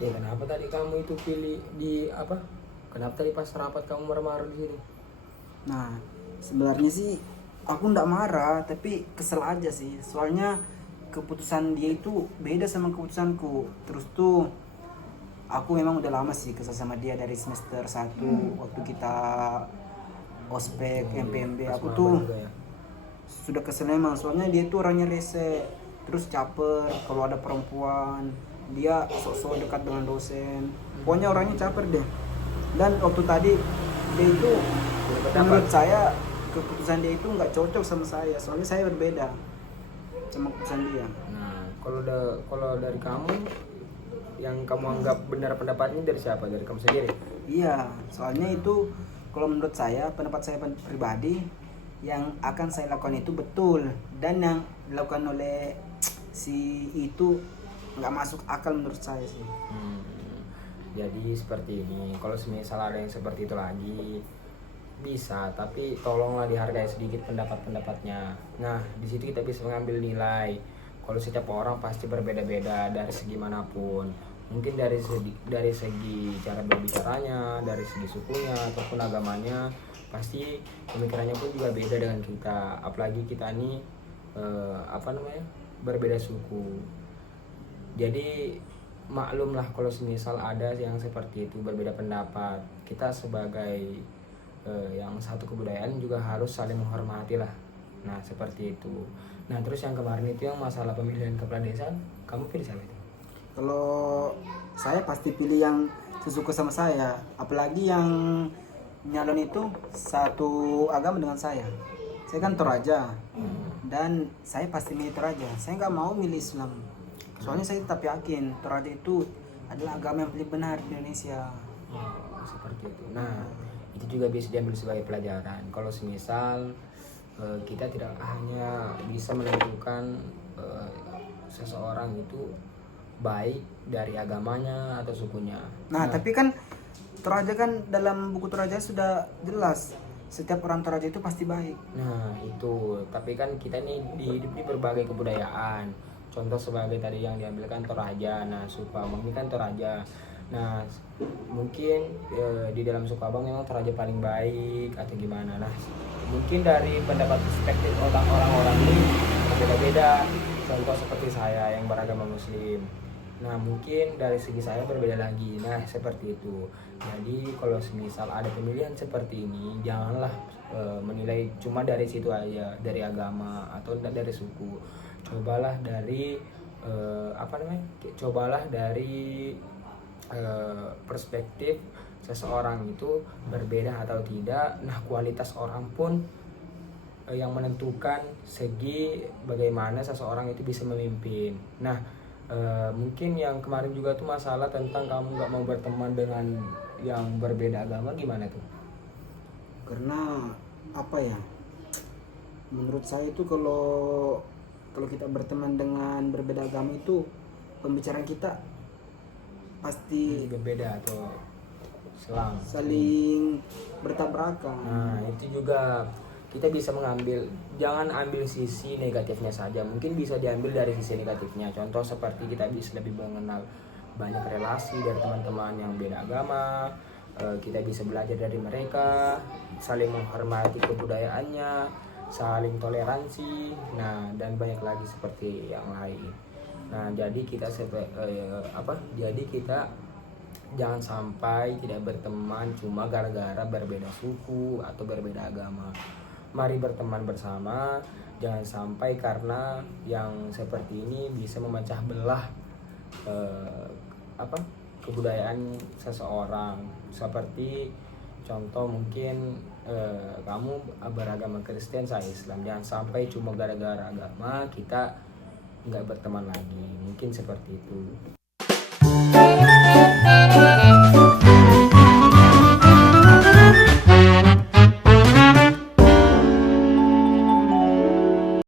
Ya kenapa tadi kamu itu pilih di apa? Kenapa tadi pas rapat kamu marah-marah di sini? Nah, sebenarnya sih aku ndak marah, tapi kesel aja sih. Soalnya keputusan dia itu beda sama keputusanku. Terus tuh aku memang udah lama sih kesel sama dia dari semester 1 waktu kita ospek Oh iya, MPMB. pas Aku maba tuh juga ya. sudah kesel emang, soalnya dia tuh orangnya rese, terus caper kalau ada perempuan, dia sok-sok dekat dengan dosen, pokoknya orangnya caper deh. Dan waktu tadi dia itu, Beda pendapat. menurut saya keputusan dia itu nggak cocok sama saya, soalnya saya berbeda sama keputusan dia. Nah, kalau dari kamu yang kamu anggap benar pendapatnya dari siapa? Dari kamu sendiri? Iya, soalnya itu kalau menurut saya, pendapat saya pribadi, yang akan saya lakukan itu betul, dan yang dilakukan oleh si itu nggak masuk akal menurut saya sih. Hmm, jadi seperti ini. Kalau semisal ada yang seperti itu lagi, bisa, tapi tolonglah dihargai sedikit pendapat-pendapatnya. Nah, di situ kita bisa mengambil nilai. Kalau setiap orang pasti berbeda-beda dari segi manapun. Mungkin dari segi cara berbicaranya, dari segi sukunya ataupun agamanya, pasti pemikirannya pun juga beda dengan kita. Apalagi kita ini apa namanya? Berbeda suku. Jadi maklumlah kalau semisal ada yang seperti itu berbeda pendapat. Kita sebagai yang satu kebudayaan juga harus saling menghormati lah. Nah seperti itu. Nah terus yang kemarin itu yang masalah pemilihan kepala desa, kamu pilih siapa itu? Kalau saya pasti pilih yang sesuka sama saya, apalagi yang nyalon itu satu agama dengan saya. Saya kan Toraja, dan saya pasti milih Toraja. Saya nggak mau milih Islam, soalnya saya tetap yakin Toraja itu adalah agama yang paling benar di Indonesia. Oh, seperti itu. Nah itu juga bisa diambil sebagai pelajaran. Kalau semisal kita tidak hanya bisa menentukan eh, seseorang itu baik dari agamanya atau sukunya. Nah, tapi kan Toraja kan dalam buku Toraja sudah jelas setiap orang Toraja itu pasti baik. Nah itu, tapi kan kita nih hidup di berbagai kebudayaan. Contoh sebagai tadi yang diambilkan Toraja, nah Sukabang ini kan Toraja. Nah mungkin di dalam Sukabang memang Toraja paling baik atau gimana. Nah mungkin dari pendapat perspektif orang-orang ini berbeda-beda. Contoh seperti saya yang beragama Muslim. Nah mungkin dari segi saya berbeda lagi. Nah seperti itu. Jadi kalau semisal ada pemilihan seperti ini, janganlah menilai cuma dari situ aja, dari agama atau dari suku. Cobalah dari apa namanya? Cobalah dari perspektif seseorang itu berbeda atau tidak. Nah kualitas orang pun yang menentukan segi bagaimana seseorang itu bisa memimpin. Nah mungkin yang kemarin juga tuh masalah tentang kamu nggak mau berteman dengan yang berbeda agama, gimana tuh? Karena apa ya? Menurut saya itu kalau kalau kita berteman dengan berbeda agama itu, pembicaraan kita pasti Berbeda atau selang? saling bertabrakan. Nah itu juga kita bisa mengambil, jangan ambil sisi negatifnya saja, mungkin bisa diambil dari sisi negatifnya. Contoh seperti kita bisa lebih mengenal banyak relasi dari teman-teman yang beda agama. Kita bisa belajar dari mereka, saling menghormati kebudayaannya, saling toleransi, nah dan banyak lagi seperti yang lain. Nah jadi kita jadi kita jangan sampai tidak berteman cuma gara-gara berbeda suku atau berbeda agama. Mari berteman bersama, jangan sampai karena yang seperti ini bisa memecah belah eh, apa kebudayaan seseorang. Seperti contoh mungkin kamu beragama Kristen, saya Islam, jangan sampai cuma gara-gara agama kita nggak berteman lagi, mungkin seperti itu.